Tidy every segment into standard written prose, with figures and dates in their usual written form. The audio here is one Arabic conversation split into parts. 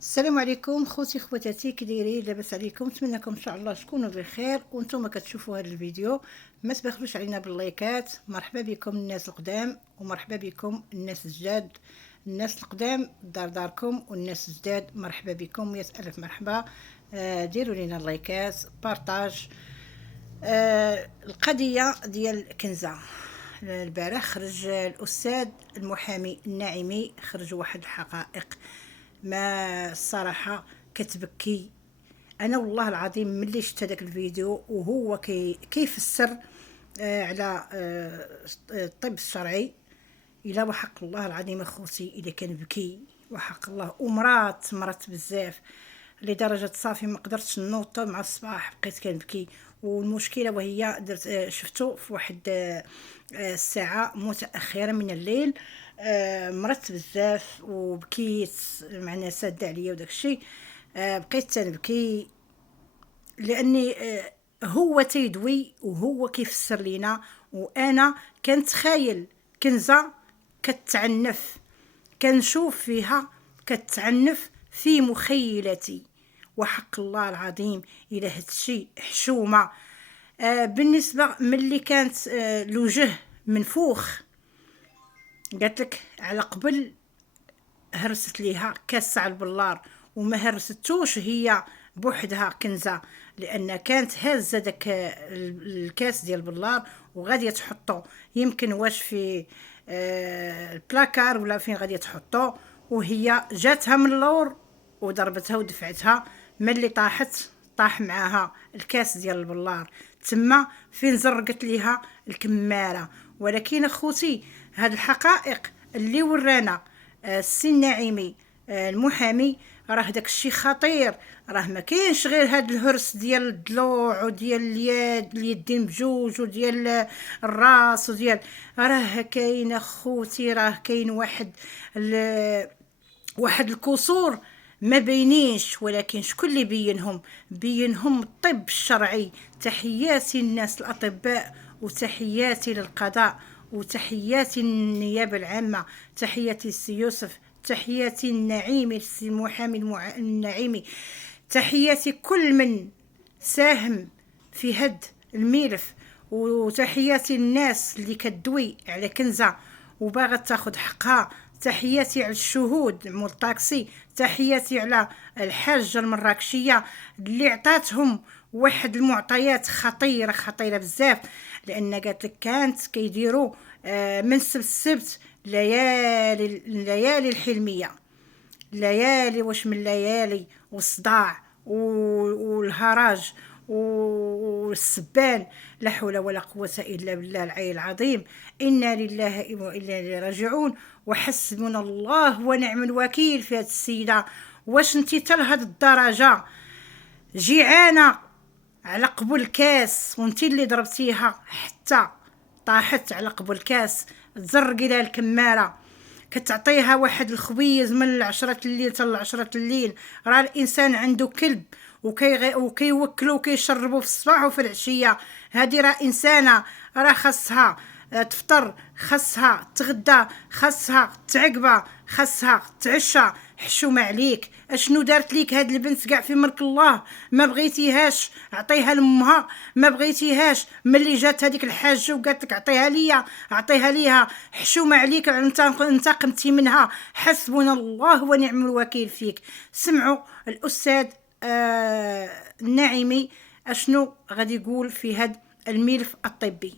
السلام عليكم خوتي خواتاتي، كي دايرين؟ لاباس عليكم؟ نتمنىكم ان شاء الله تكونوا بخير. وانتم كتشوفوا هذا الفيديو ما تبخلوش علينا باللايكات. مرحبا بكم الناس القدام ومرحبا بكم الناس الجداد. الناس القدام داركم، والناس الجداد مرحبا بكم، يا الف مرحبا. ديروا لنا اللايكات، بارطاج. القضيه ديال كنزه، البارح خرج الاستاذ المحامي الناعمي، خرج واحد الحقائق ما الصراحه كتبكي. انا والله العظيم ملي شفت هذاك الفيديو وهو كيفسر على الطب الشرعي، الا وحق الله العظيم اخوتي اذا كان بكي وحق الله. مرات بزاف لدرجه صافي ما قدرتش نوض مع الصباح، بقيت كنبكي. والمشكله وهي درت شفتو في واحد الساعه متاخره من الليل. مرت بزاف وبكيت، معنا ساد عليا وداك الشيء. بقيت تنبكي لاني هو تيدوي وهو كيفسر لينا، وانا كنتخايل كنزه كتعنف، كنشوف فيها كتعنف في مخيلتي. وحق الله العظيم الى هادشي حشومه. بالنسبه ملي كانت الوجه منفوخ، قالت لك على قبل هرست ليها كاس على البلار، وما هرستوش هي بوحدها كنزه، لان كانت هازه داك الكاس ديال البلار وغاديه تحطو يمكن واش في البلاكار ولا فين غاديه تحطو، وهي جاتها من اللور وضربتها ودفعتها. ملي طاح معاها الكاس ديال البلار، تما فين زرقت ليها الكماره. ولكن اخوتي هاد الحقائق اللي ورانا السي النعيمي المحامي، راه داك الشيء خطير. راه ما كاينش غير هاد الهرس ديال الضلوع وديال اليدين بجوج وديال الراس وديال، راه كاين اخوتي، راه كاين واحد الكسور ما بينيش. ولكن شكون اللي بينهم الطب الشرعي. تحياتي الناس الاطباء، وتحياتي للقضاء، وتحياتي النيابه العامه، تحياتي السي يوسف، تحياتي النعيمي السي المحامي النعيمي، تحياتي كل من ساهم في هد الملف، وتحياتي الناس اللي كدوي على كنزه وباغا تاخذ حقها. تحياتي على الشهود مول الطاكسي، تحياتي على الحاجه المراكشيه اللي عطاتهم واحد المعطيات خطيره بزاف. لان قالت لك كانت كيديروا من السبت ليالي الحلميه، ليالي واش من ليالي، والصداع والهرج والسبان. لا حول ولا قوة إلا بالله العلي العظيم. إنا لله وإنا إليه راجعون. وحسبنا الله ونعم الوكيل في هذه السيدة. واش انتي لهاد الدرجة جيعانة على قبل كاس وانتي اللي ضربتيها حتى طاحت على قبل كاس، تزرقي لها الكمارة، كتعطيها واحد الخبيز من 10 الليل حتى 10 الليل. راه الانسان عنده كلب وكيوكلو وكيشربو في الصباح وفي العشيه. هذه راه انسانه، راه خاصها تفطر، خاصها تغدى، خاصها تعقبه، خاصها تعشى. حشومه عليك، اشنو دارت ليك هاد البنت كاع في مرك الله؟ ما بغيتيهاش عطيها لامها، ما بغيتيهاش ملي جات هذيك الحاجه وقالت لك عطيها ليها. حشومه عليك، انتقمتي منها. حسبنا الله ونعم الوكيل فيك. سمعوا الاستاذ الناعمي اشنو غادي يقول في هذا الملف الطبي.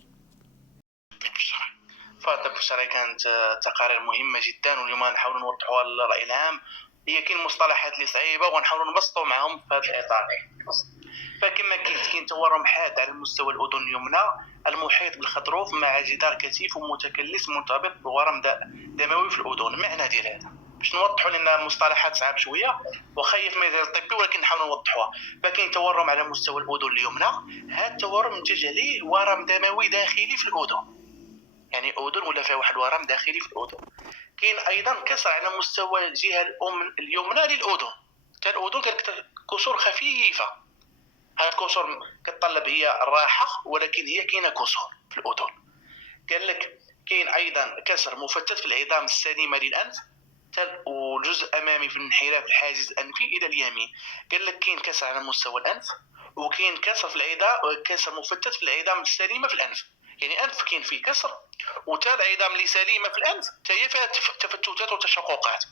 فالطب الشرعي كانت تقارير مهمه جدا، واليوم نحاول نوضحوها للراي العام. هي كاين مصطلحات اللي صعيبه ونحاول نبسطوا معهم في هذا الاطار. فكما كاين تورم حاد على مستوى الاذن اليمنى المحيط بالخطروف مع جدار كثيف ومتكلس مرتبط بورم دموي في الاذن. معنى ديال هذا باش نوضحوا لان مصطلحات صعاب شويه وخايف ما يدير الطبي، ولكن نحاول نوضحوها. فكاين تورم على مستوى الاذن اليمنى، هذا التورم نتج عليه ورم دموي داخلي في الاذن، يعني اذن ولا فيها واحد ورم داخلي في الاذن. كاين ايضا كسر على مستوى الجهه اليمنى للاذن، حتى الاذن كانت كسور خفيفه. هاد الكسور كتطلب هي الراحه، ولكن هي كاينه كسور في الاذن. قال لك كاين ايضا كسر مفتت في العظام السليمه للانف، وجزء امامي في الانحراف الحاجز الانفي الى اليمين. قال لك كاين كسر على مستوى الانف، وكاين كسر في العظام، كسر مفتت في العظام السليمه في الانف. يعني انف كاين فيه كسر، وتا العظام اللي سليمه في الانف حتى هي فيها تفتتات وتشققات.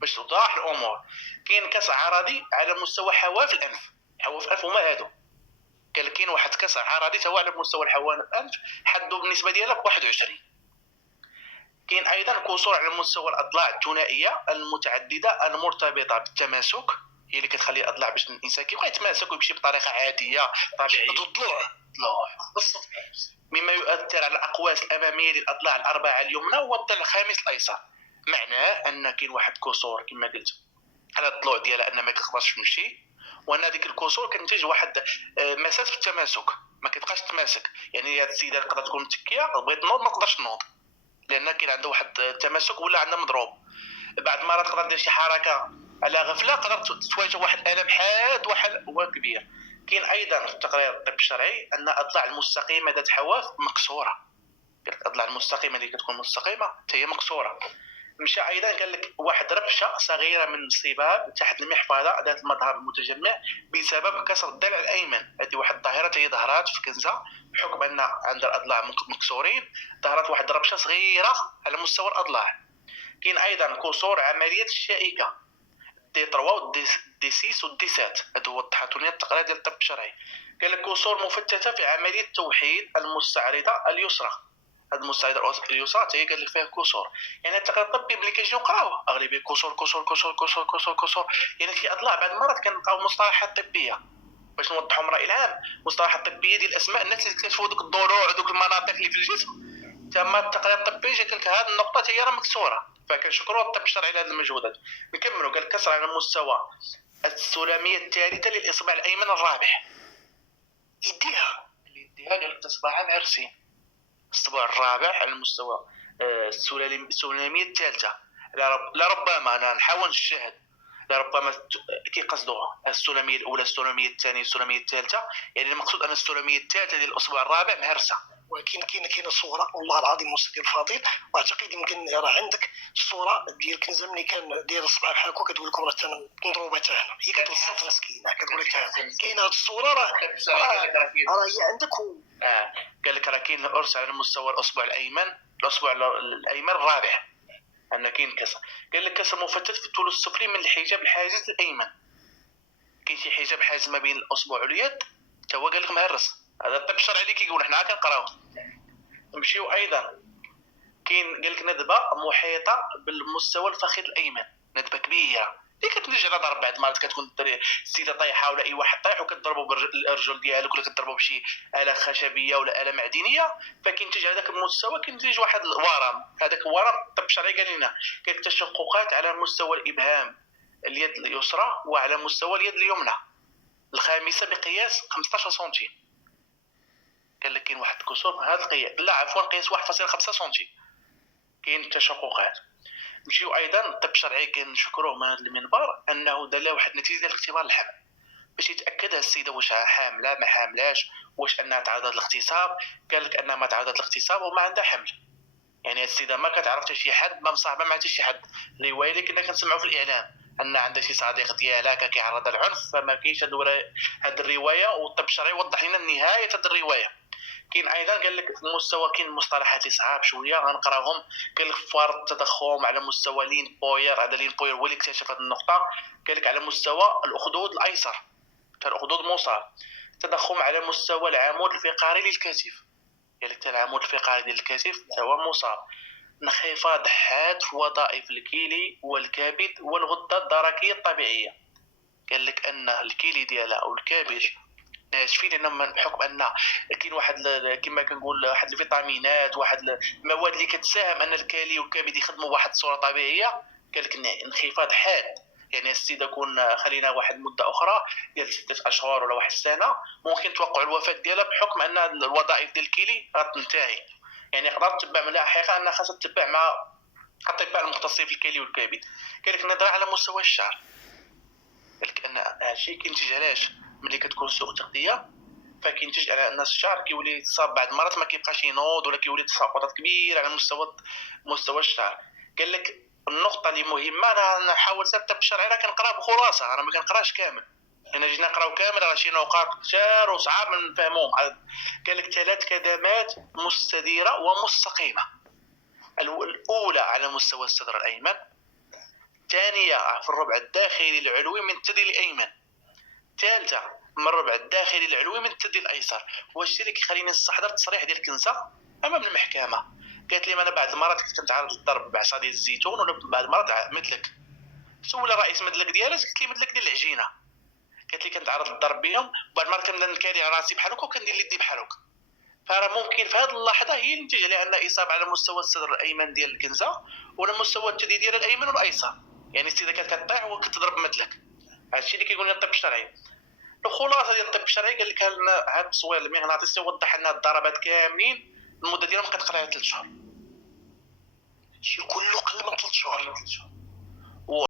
باش توضح الامور، كاين كسر عرضي على مستوى حواف الانف. حواف الانف هما هادو. قال كاين واحد كسر عرضي سواء على مستوى الحواف الانف حدو بالنسبه ديالها ب 21. كاين ايضا كسور على مستوى الاضلاع الثنائيه المتعدده المرتبطه بالتماسك، هي اللي كتخلي الاضلاع باش الانسان كيبقى يتماسك ويمشي بطريقه عاديه طبيعيه. الضلوع مما يؤثر على الاقواس الاماميه للاضلاع الاربعه اليمنى والضلع الخامس الايسر. معناه ان كاين واحد كسور كما قلت على الضلوع ديالها ان ما كتقدرش تمشي، وان هذيك الكسور كنتج واحد مساس في التماسك، ما كتبقاش تماسك. يعني هاد السيده تقدر تكون متكيه بغيت تنوض ما تقدرش تنوض لان كاين عنده واحد التماسك ولا عنده مضروب. بعد المرات تقدر دير شي حركه على غفله تقدر تواجه واحد الالم حاد وكبير. كاين ايضا في التقرير الطب الشرعي ان الاضلاع المستقيمه ذات حواف مكسوره. الاضلاع المستقيمه اللي كتكون مستقيمه حتى هي مكسوره. مشى ايضا قال لك واحد ربشه صغيره من الصباب تحت المحفظه ذات المظهر المتجمع بسبب كسر الضلع الايمن. هذه واحد الظاهره هي ظهرات في كنزه بحكم ان عند الاضلاع مكسورين، ظهرت واحد ربشه صغيره على مستوى الاضلاع. كاين ايضا كسور عمليه الشائكه دي 3 ودي 6 ودي 7. هذا هو التحضير التقرير ديال الطب الشرعي. قال لك كسور مفتته في عمليه توحيد المستعرضه اليسرى. هاد المستعرضه اليسرى هي قال لك فيها كسور. يعني التقرير الطبي ملي كنجيو نقراوه اغلبيه كسور كسور كسور كسور كسور كسور. يعني في اضلاع بعض المرات كنلقاو مصطلحات طبيه باش نوضحوا الراي العام. مصطلحات طبيه ديال الاسماء الناس اللي اكتشفوا دوك الضلوع ودوك المناطق اللي في الجسم. تما التقرير الطبي جا قال لك هذه النقطه هي راه مكسوره. فكنشكروا الطب الشرعي على هذه المجهودات. نكملوا. قال كسر على المستوى السلاميه الثالثه للاصبع الايمن الرابح. يديها قال لك تصبعان عرسين. الصبع الرابع على المستوى السلاميه الثالثه. لربما انا نحاول نشاهد لربما كيقصدوها السلاميه الاولى السلاميه الثانيه السلاميه الثالثه. يعني المقصود ان السلاميه الثالثه ديال الاصبع الرابع مهرسه. ولكن كاينه صوره والله العظيم مستدير الفضيل، واعتقد يمكن راه عندك الصوره ديال كنزه ملي كان داير الصبع بحال هكا كتقول لكم راه مضروبه حتى هنا هي كتوصف مسكينه كتقول لك كاينه هذه الصوره راه هي عندك. قال لك راه كاين الارس على مستوى الاصبع الايمن الاصبع الايمن الرابع ان كاين كسر. قال لك كسر مفتت في الثلث السفلي من الحجاب الحاجز الايمن. كاين شي حجاب حاجز ما بين الاصبع واليد حتى هو قال لك مهرس. هذا الطب الشرعي اللي كيقول حنا كنقراو. نمشيو ايضا كاين قال لك ندبه محيطه بالمستوى الفخذ الايمن. ندبه كبيره اللي كتنتج على ضرب. بعض المرات كتكون السيده طايحه ولا اي واحد طايح وكتضربوا بالرجل ديالك ولا كتضربوا بشي اله خشبيه ولا اله معدنيه فكينتج هذاك المستوى كينتج واحد الورم. هذاك الورم الطب الشرعي قال لنا كاين تشققات على مستوى الابهام اليد اليسرى وعلى مستوى اليد اليمنى الخامسه بقياس 15 سنتي. قال لك كاين واحد الكسور بهذا القياس لا عفوا قياس 1.5 سنتي كاين تشققات. نمشيو ايضا الطب الشرعي كنشكروه من هذا المنبر انه دار له واحد النتيجه ديال اختبار الحمل باش يتاكد السيده واش حامله ما حاملاش واش انها تعرضت للاغتصاب. قال لك انها ما تعرضت للاغتصاب وما عندها حمل. يعني السيده ما كتعرف حتى شي حد ما مصاحبه مع حتى شي حد. الروايه اللي كنا كنسمعوا في الاعلام ان عندها شي صديق ديالها كيعرض للعنف فما كاينش هذه الروايه. والطب الشرعي وضح لنا نهايه هذه الروايه. كاين ايضا قال لك المستوى كاين مصطلحات اللي صعاب شويه غنقراهم. قال لك فرط التضخم على مستوى لين بوير. هذا لين بوير هو اللي اكتشف هذه النقطه. قال لك على مستوى الاخدود الايسر كالاخدود مصاب. تضخم على مستوى العمود الفقري للكتف. قال لك العمود الفقري ديال الكتف هو مصاب. انخفاض حاد في وظائف الكلي والكبد والغده الدرقيه الطبيعيه. قال لك ان الكلي ديالها او الكبد ناشفين لان بحكم ان كاين واحد كما كنقول واحد الفيتامينات واحد المواد اللي كتساهم ان الكلي والكبد يخدموا بواحد الصوره طبيعيه. قال لك انخفاض حاد. يعني السيده كون خلينا واحد مده اخرى ديال 6 اشهر ولا واحد السنه ممكن توقع الوفاه ديالها بحكم ان الوظائف ديال الكلي غتنتهي. يعني يقدر تتبع لاحقا انها خاصها تتبع مع الاطباء المختصين في الكلي والكبد. قال لك نظره على مستوى الشعر. قال لك ان هادشي كينتج علاش ملي كتكون سوء تغذيه فكينتج على ان الشعر كيولي يتصاب بعض المرات ما كيبقاش ينوض ولا كيولي تساقطات كبيره على مستوى الشعر. قال لك النقطه اللي مهمه، انا نحاول حتى الطب الشرعي راه كنقرا بخلاصه، انا ما كنقراش كامل. انا جينا نقراو كامل راه شي نقاط كثار وصعاب نفهموهم. قال لك 3 كدمات مستديره ومستقيمه. الاولى على مستوى الصدر الايمن، الثانيه في الربع الداخلي العلوي من الثدي الايمن، الثالثه من الربع الداخلي العلوي من الثدي الايسر. واش اللي كيخليني نستحضر التصريح ديال كنزه امام المحكمه؟ قالت لي انا بعض المرات كنت كنتعرض للضرب بعصا ديال الزيتون، ولا بعض المرات مدلك. سول الرئيس مدلك ديالها، قلت لي مدلك ديال العجينه. قالت لي كنتعرض للضرب بهم، بعض المرات كنبدا نكالي على راسي بحال هكا وكندير يدي بحال هكا. فراه ممكن في هذه اللحظه هي ينتج على ان اصابه على مستوى الصدر الايمن ديال الكنزه ولا مستوى الثدي ديال الايمن والايسر. يعني السيده كانت كطيح وكتضرب مدلك. هادشي اللي كيقول لنا الطب الشرعي. الخلاصه ديال الطب الشرعي قال لك هذا التصوير المغناطيسي وضح لنا الضربات كاملين المده ديالهم كتقرا 3 شهور. شي كله قل من 3 شهور.